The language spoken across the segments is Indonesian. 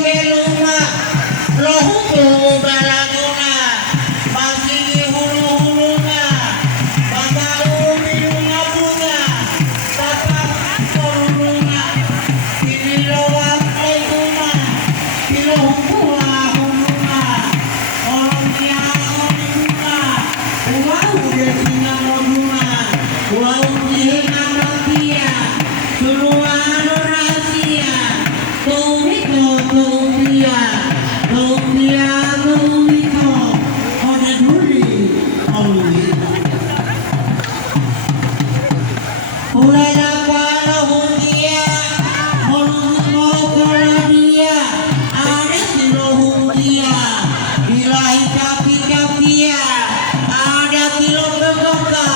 beluma lohuku balaguna masih hulu-huluna batau minunga bunga tapak koruna ini loang leguna pilohukula huluna orangnya oranguna uau desina moduna uau dihina matia suruhan rahasia Tumiko, Tumia, Tumiko, Ode Duli, Oli. Mulai napalo hundia, Molumo koladia, ada silo hundia, Ilahi kapi-kapia, ada kilo kemoka,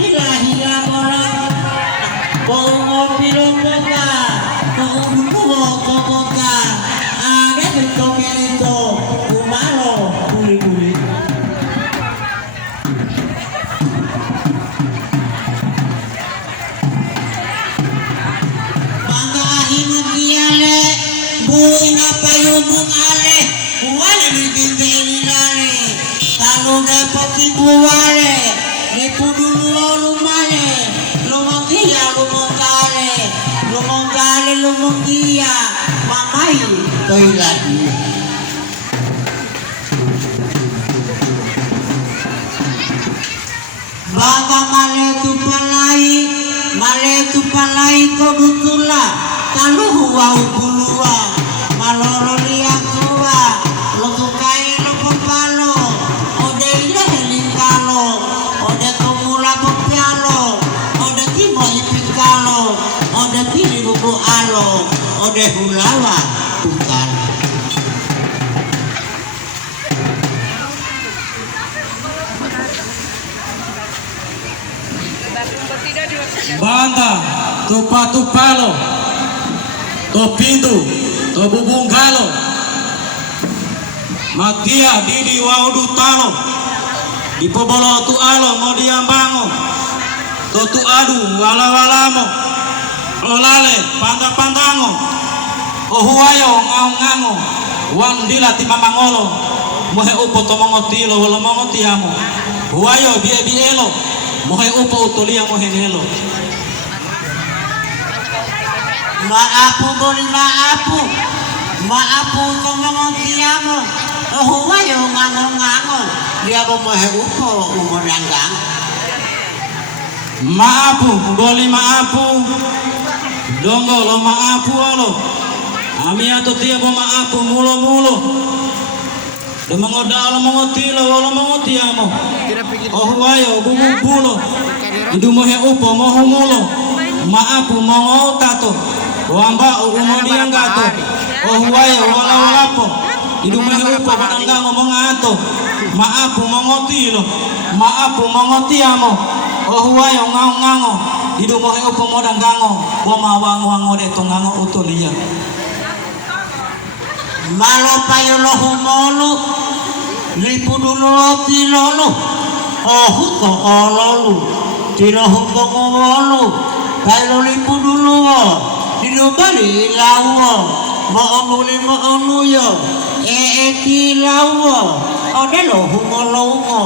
Ilahi lakola, Bongo pilomoka, Kokoka, ada bentuk-bentuk kumalo, kuli-kuli. Bangga hidup diale, buing apa yubung ale, wale di binteli lale, kalau depok ibu wale, ibu dulu lumale, lumong dia lumong kale. Lumong kali lumong dia mamay toy lagi baka maletu palai ko butula kaluhuwa ubulua maloro liang tua lokukai lokopalo ode ile helingkalo ode kumula popialo ode timo ipikalo ode kiri buku alo ode hulawa bukan banda tupa-tupalo to pintu to bubunggalo matia didi waudu talo di pobolo tu alo mau diambango to tu adu wala-walamo olale panda-pandango ohuayo ngau-ngango wandila timamangolo mohe upo tomongotilo wala mongotiamo huayo bie-bielo mohe upo utolia mohe nelo maapu boli maapu tomongotiamo ohuayo ngango-ngango dia mohe upo umodanggang maapu goli maapu dongo lo maapu olo ami ato tia bo maapu mulo de mangoda lo mangotilo lo mangotiamo ohuayo bubumpulo idu mohe upo moho mulo maapu mongotato wamba umodiang gato ohuayo wala-walapo idu mohe upo mananggango mongato maapu mongotilo maapu mongotiamo ohuayo ngau-ngango idu mohe upo modanggango wama-wango de tongango utolia malo payo lohu molu lipu dulu tilolu ohu ko ololu tilohu ko ngolu payo lipu dulu didu bali lawo mo onu yo tilawo ode lohu ngolongo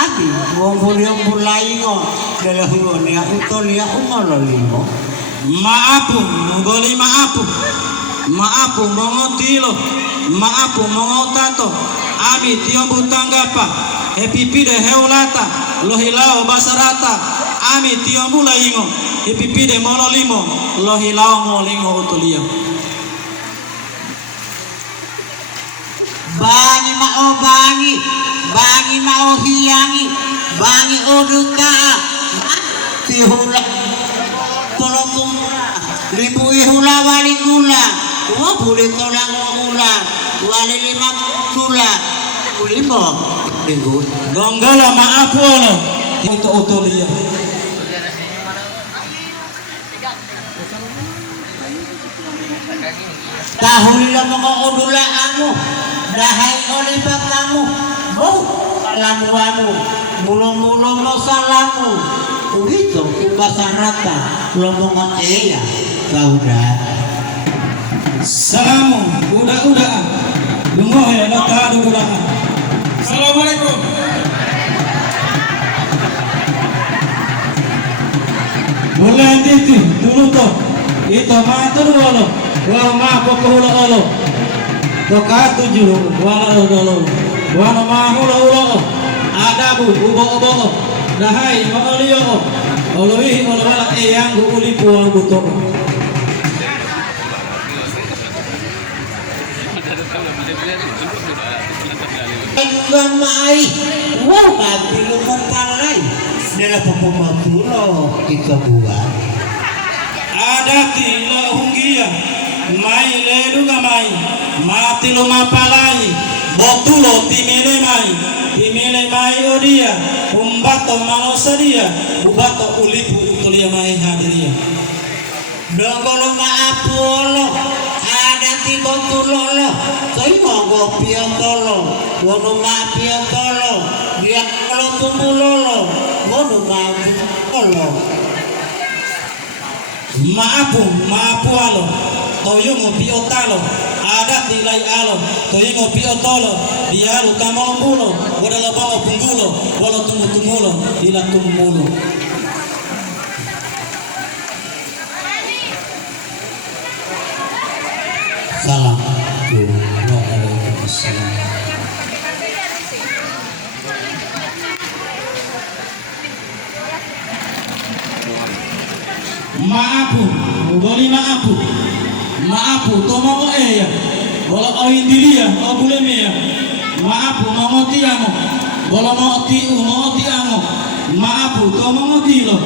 abi wong buliong bulaingo dele hulo nia utolia umololimo maapu ngoli maapu mongotilo maapu mongotato ami tio butanggapa epipide heulata lohilao basarata ami tio mulaingo epipide mololimo lohilao molingo utolia bangi mao hiangi bangi oduka tihula tolong ribu ihula wali gula boleh tolong gula wali 5 gula 5 minggu donggala maapu lo itu utolia tahulila mga udulaanmu dahai olibatamu mo kalamuanu mulong-mulong mo salamu Urito ubasarata lomongan eya kauda Salamu, udah. Dungo ya, nota udah. Assalamualaikum. Boleh itu dulu tuh. Itu matur walo. Wah maaf kulo olo. Toka tujuh wala dolo. Wala mahula ulo. Adabu ubo. Dahai maolio. Olowi olwala eyang uli puang buto. Gamay, wow, pabilo mong palay. Nila pagpapatulo, ikabuhan. Ada tila hunggia, mai ledu gamai, mati lo mapalai, botulo timile mai odia, umbato malosadia, ubato ulipu utulia mai hadiria. Dongolo maapolo, ada ti botulolo, kay mogo piotolo, wono mapiotolo, dia kalau tumulolo, wono maapolo. Maapu alo, toyongo piotalo, ada tilai alo, toyongo piotolo, dialu kamolombulo, wadala bawa punggulo, wala tumulo, dila tumulo. Salam. Waalaikumsalam. Maapu, tomo ya, wala oindilia, obulemia, maapu, mamotiamo, wala motiamo, maapu, tomo motilo,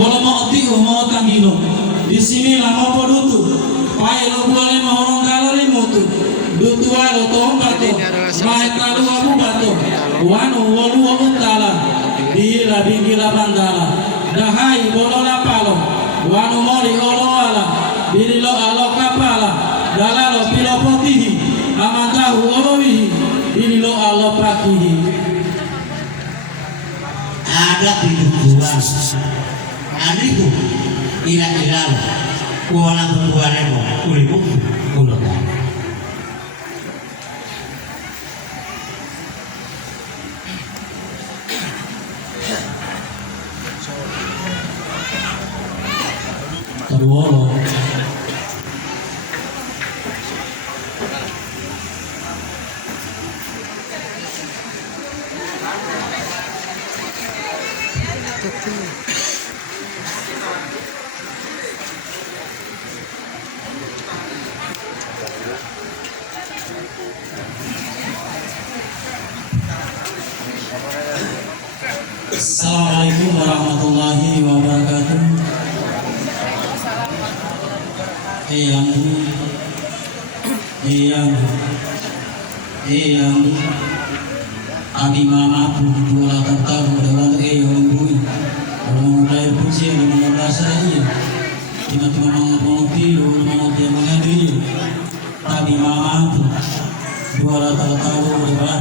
wala motangilo, disinilah mau podutu, pai lo boleh mau kalau limutu, dutu alo tombatu, mai talu abu batu, wanu walu utala, dila bingila bandala, dahai bolola palo, wanu mori olo ala, dirilo alo kapala, dalalo pilo potihi, amantahu olowihi, dirilo alo prakihi. Ada pidukuan, aniku ila kuala berbualemo, ulimu kunota. Taruolo. Assalamualaikum warahmatullahi wabarakatuh. Eyang, abi mama aku dua tahun dalam orang bui, orang mulai puji, orang mulai saya, tiba-tiba mengerti mengadili, abi mama aku dua tahun dalam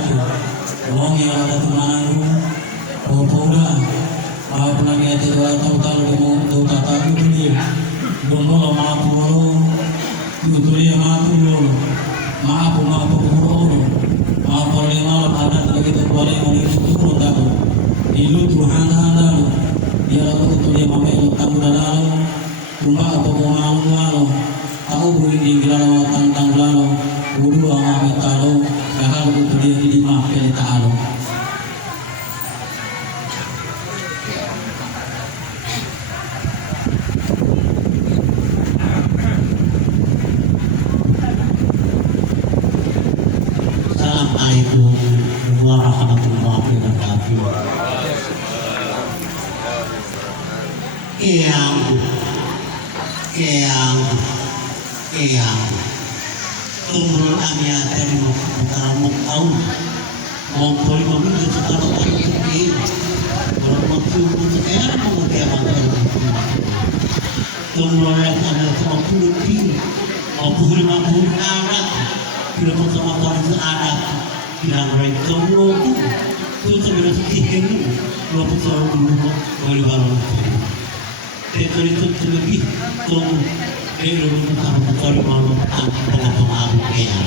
orang yang ada temananku, pemuda, apa lagi ada dua tahun mau tataku dia, dulu maafulu, tutulia maafulu. Maaf puro maaf lima ada begitu boleh menipu puro tahu ilu Tuhan lalu dia lalu itu dia mampu tamu lalu tumbak apa malu tahu boleh tinggal tantang lalu udu amat tahu bahal itu dia di maaf dari tahu. Assalamualaikum warahmatullahi wabarakatuh. Eyang, tumbuh amia dari mau tahu, mau boleh mobil itu kalau tahu ini, kalau mau tumbuh eyang mau dia makan, tumbuh yang ada sama puluh mau boleh anak. Bila bersama orang anak bilang mereka itu sebenarnya sedikit dulu bersama dulu boleh bangun. Teknik itu lebih Ilmu tahu kalau mau dengan pengaruh kaya.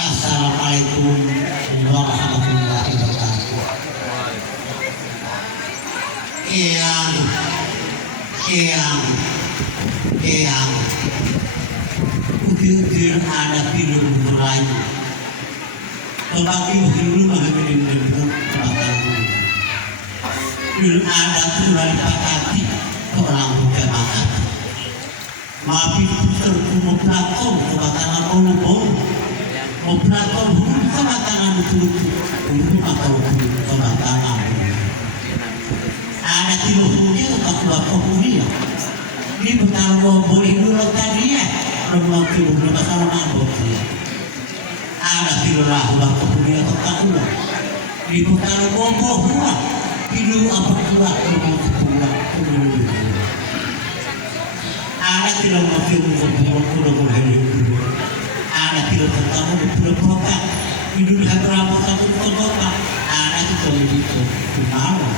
Assalamualaikum warahmatullahi wabarakatuh. Eyang, udah ada film berayu. Tetapi dulu mengenai film berayu. Dulu ada tulang patati orang muda banget. Maafin putar kumu pelakon kebakaran olubong. Pelakon hulu kebakaran itu hulu atau hulu kebakaran. Ada kilo hulunya atau keluarga hulunya. Ini kalau boleh dulu tadi ya, rumah kilo hulu bakal mabuk ya. Ada kilo rahu bakal hulunya kebakaran. Ini kalau bobo hulu, kilo apa keluar rumah keluar hulu. Ada kilo mobil hulu hulu. Ada kilo tertamu di pulau kota, hidup berapa kamu ke kota. Ada kita itu kemana?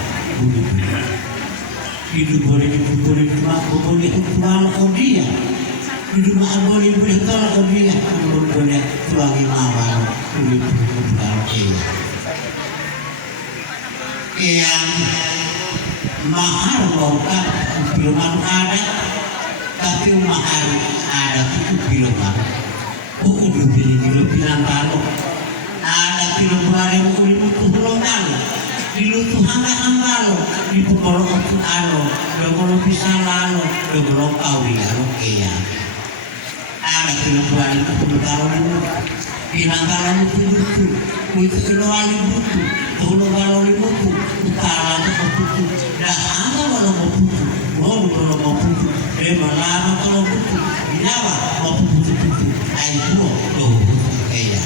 Hidup boleh jual kodia. Hidup boleh jual kodia. Boleh jual mawar. Hidup jual kodia. Yang mahal logam belum ada, tapi mahal ada itu belum ada. Udah bilang kalau ada film baru udah pulang kalau dilutuh hamba di pokok itu alo, kalau bisa lalu, kalau kau ya, ada film baru pulang kalau pinanggalan butu, itu keluali butu, tolo baloli butu, utara itu butu, dah anda kalau mau butu, mau kalau mau butu, malama kalau butu, inawa mau butu, ayo tuh kayak.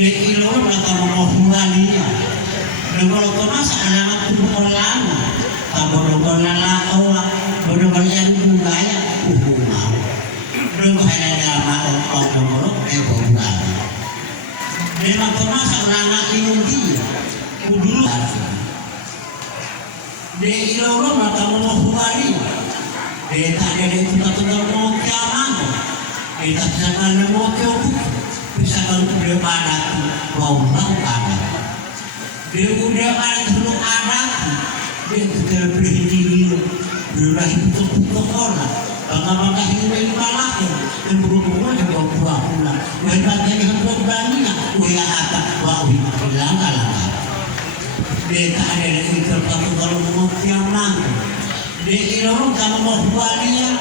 Ilo mereka mau bualinya, kalau Thomas anak itu orang, kalau orang awak, kalau yang budaya, mau. Belum ada orang buat. Memang Thomas anak ini dulu. Dia ilo mereka mau buali, dia tak ada itu tak mau kiamat, dia tak jangan mau kiamat. Bisa kalau dia ada mau ada dia udah ada sebelum ada dia sudah berdiri sudah itu orang bangga ini malah yang berhubungan dengan buah pula mereka yang berani ya apa wah bilang kalah dia tak ada itu kalau mau kiamat dia orang kalau mau buat dia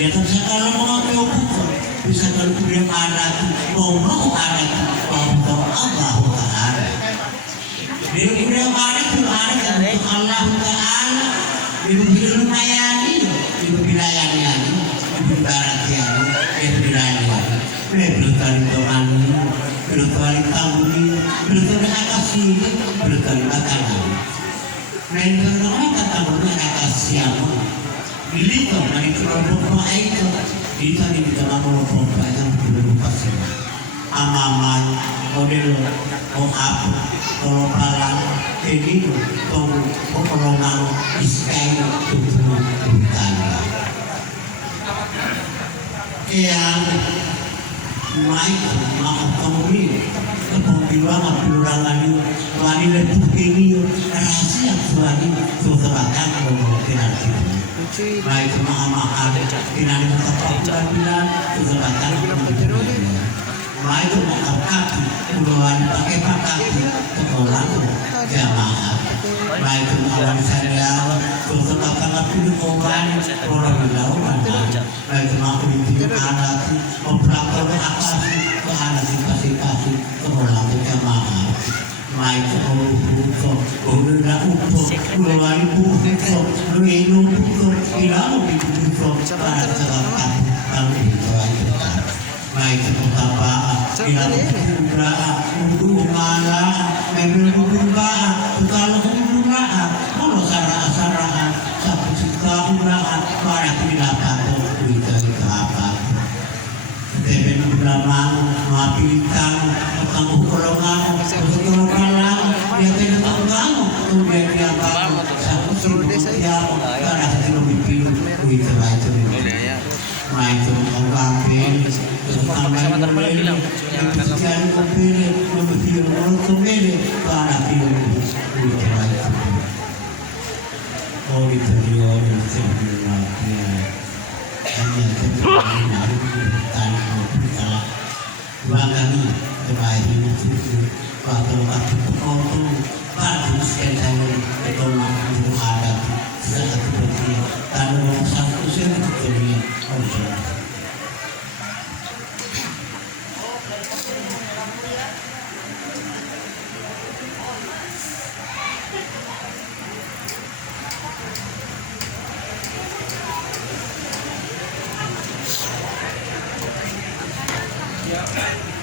tak kalau mau kiamat bisa kalau dia ada mau ada mau Allah dia udah ada itu ada untuk Allah Taala ibu lumayani ibu bilayani ibu baratiani ibu bilayani belum kali Tuhan belum kali tahun belum kali akasih belum kali makanan dan kalau kata benar akasih apa ini tuh dari kelompok itu kita di dalam kelompok yang belum pasti amaman model apa kalau palang ini kalau mau iskai tubuh tanda yang main mau kembali kepemimpinan pelurangan wanita ini rahasia wanita sesuatu kemungkinan baik mahal tidak ada bilang sesuatu baik mahal kaki puluhan pakai kaki sekolah jamaah baik mahal saya sesuatu puluhan orang bilang baik mahal itu anak mempelajari akal ke anak kasih sekolah jamaah baik untuk udah untuk keluar untuk minum untuk hilang untuk pada sekarang kami itu baik untuk apa hilang untuk malah membuka kalau kalau sarah satu suka pada tidak tahu itu apa deben ulama mapilitan kamu kalau dia tidak tahu kemudian dia tahu satu dia karena itu lebih itu main orang pilih sampai pilih kemudian pilih kemudian pilih karena pilih itu oh itu dia itu hanya tentang bangani terbaik itu kalau aku potong pada sekian itu itu ada satu seperti kalau satu seperti Yeah.